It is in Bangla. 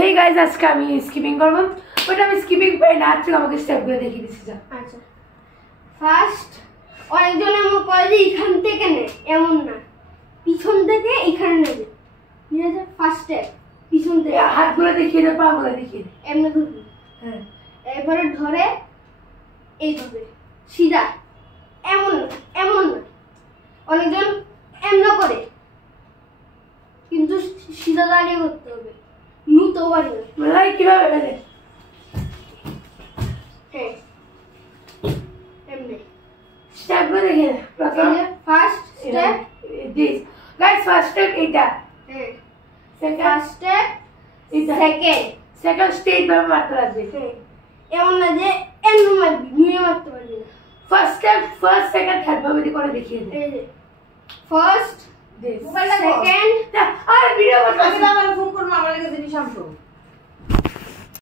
হে গাইস, আজকে আমি স্কিপিং করব, বাট আমি স্কিপিং পারি না। আজকে আমাকে স্টেপগুলো দেখিয়ে দিচ্ছি। যা আচ্ছা, ফার্স্ট অনেকজন এমন করে যে এখান থেকে নেয়, এমন না, পিছন থেকে এখানে নেবে। ঠিক আছে, ফার্স্ট স্টেপ পিছন থেকে। হাতগুলো দেখিয়ে দে, পাগুলো দেখিয়ে দে। এমনি ধরবি। হ্যাঁ, এরপরে ধরে এইভাবে সিধা, এমন না, এমন না। অনেকজন এমন করে, কিন্তু সিধা দাঁড়িয়ে করতে হবে, নুতো পারি না। মানে কিভাবে গেলে? হ্যাঁ, এমনি স্টেপগুলো দেখিয়ে দে। প্রথম first step this guys, first step এটা। হ্যাঁ, সেকেন্ড ফার্স্ট স্টেপ এটা। সেকেন্ড স্টেপ ভাবে মারতে লাগবে। হ্যাঁ, এমন না যে এমন মারবি, নিয়ে মারতে পারবি না। First step, first second third ভাবে করে দেখিয়ে দে। এই যে ফার্স্ট, দিস সেকেন্ড। আর ভিডিও করতে আমি আমার ফোন করব, আমার লাগে জিনিস আনছো।